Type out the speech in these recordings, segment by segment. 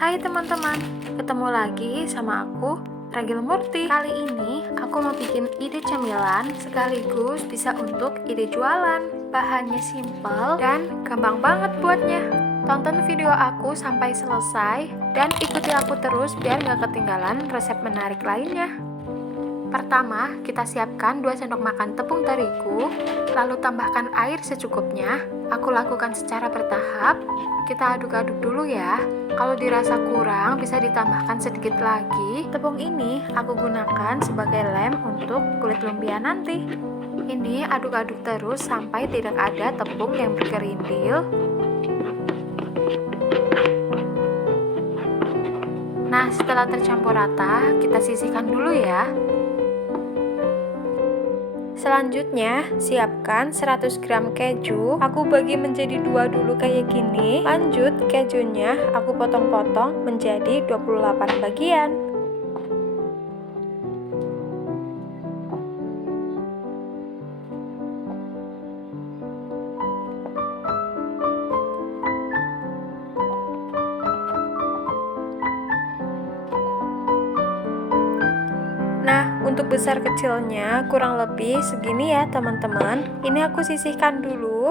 Hai teman-teman, ketemu lagi sama aku, Ragil Murti. Kali ini aku mau bikin ide cemilan sekaligus bisa untuk ide jualan. Bahannya simple dan gampang banget buatnya. Tonton video aku sampai selesai dan ikuti aku terus biar gak ketinggalan resep menarik lainnya. Pertama, kita siapkan 2 sendok makan tepung terigu, lalu tambahkan air secukupnya. Aku lakukan secara bertahap. Kita aduk-aduk dulu ya. Kalau dirasa kurang, bisa ditambahkan sedikit lagi. Tepung ini aku gunakan sebagai lem untuk kulit lumpia nanti. Ini aduk-aduk terus sampai tidak ada tepung yang bergerindil. Nah, setelah tercampur rata, kita sisihkan dulu ya. Selanjutnya, siapkan 100 gram keju. Aku bagi menjadi 2 dulu kayak gini. Lanjut, kejunya aku potong-potong menjadi 28 bagian. Nah, untuk besar kecilnya kurang lebih segini ya teman-teman. Ini aku sisihkan dulu.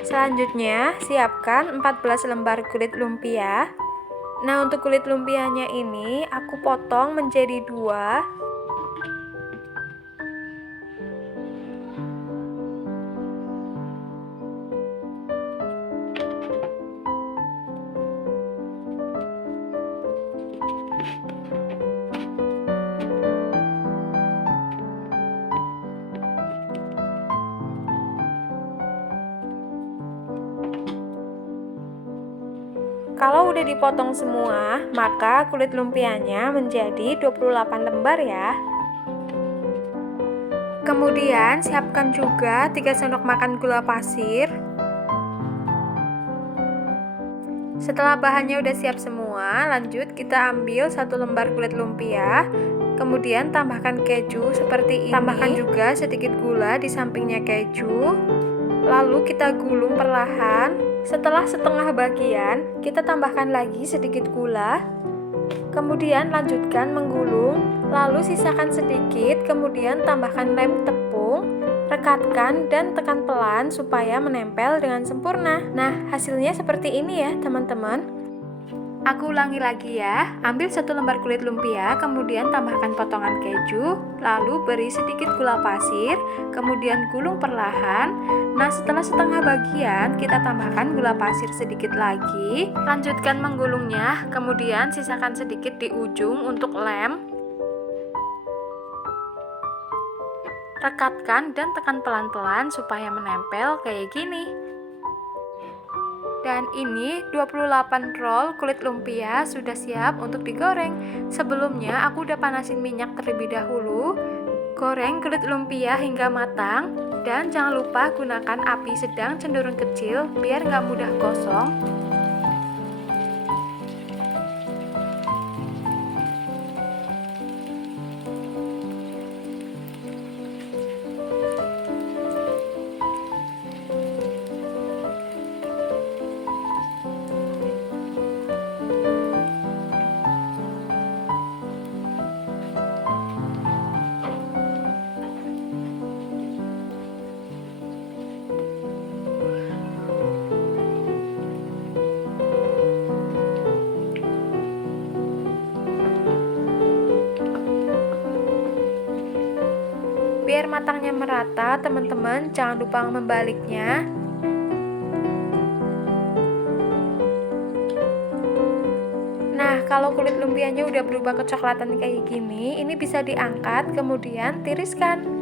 Selanjutnya, siapkan 14 lembar kulit lumpia. Nah, untuk kulit lumpianya ini aku potong menjadi 2. Kalau udah dipotong semua, maka kulit lumpianya menjadi 28 lembar ya. Kemudian siapkan juga 3 sendok makan gula pasir. Setelah bahannya udah siap semua, lanjut kita ambil 1 lembar kulit lumpia. Kemudian tambahkan keju seperti ini. Tambahkan juga sedikit gula di sampingnya keju. Lalu kita gulung perlahan. Setelah setengah bagian, kita tambahkan lagi sedikit gula. Kemudian lanjutkan menggulung, lalu sisakan sedikit, kemudian tambahkan lem tepung, rekatkan dan tekan pelan supaya menempel dengan sempurna. Nah, hasilnya seperti ini ya teman-teman. Aku ulangi lagi ya, ambil 1 lembar kulit lumpia, kemudian tambahkan potongan keju, lalu beri sedikit gula pasir, kemudian gulung perlahan. Nah, setelah setengah bagian, kita tambahkan gula pasir sedikit lagi, lanjutkan menggulungnya, kemudian sisakan sedikit di ujung untuk lem. Rekatkan dan tekan pelan-pelan supaya menempel kayak gini. Dan ini 28 roll kulit lumpia sudah siap untuk digoreng. Sebelumnya aku udah panasin minyak terlebih dahulu. Goreng kulit lumpia hingga matang. Dan jangan lupa gunakan api sedang cenderung kecil biar nggak mudah gosong. Biar matangnya merata, teman-teman jangan lupa membaliknya. Nah, kalau kulit lumpianya udah berubah kecoklatan kayak gini, ini bisa diangkat, kemudian tiriskan.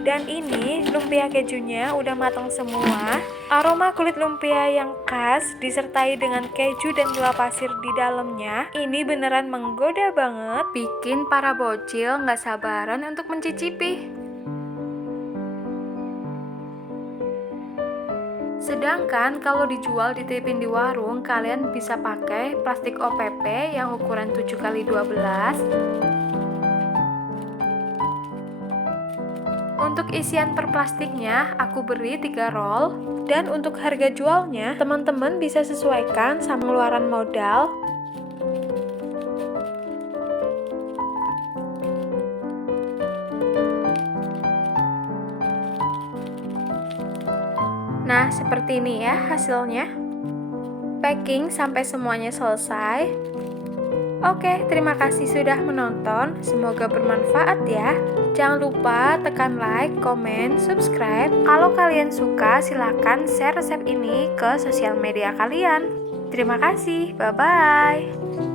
Dan ini lumpia kejunya udah matang semua. Aroma kulit lumpia yang khas disertai dengan keju dan gula pasir di dalamnya, ini beneran menggoda banget, bikin para bocil nggak sabaran untuk mencicipi. Sedangkan kalau dijual dititipin di warung, kalian bisa pakai plastik OPP yang ukuran 7x12. Untuk isian per plastiknya, aku beri 3 roll. Dan untuk harga jualnya, teman-teman bisa sesuaikan sama pengeluaran modal. Nah, seperti ini ya hasilnya. Packing sampai semuanya selesai. Oke, terima kasih sudah menonton. Semoga bermanfaat ya. Jangan lupa tekan like, komen, subscribe. Kalau kalian suka, silakan share resep ini ke sosial media kalian. Terima kasih, bye-bye.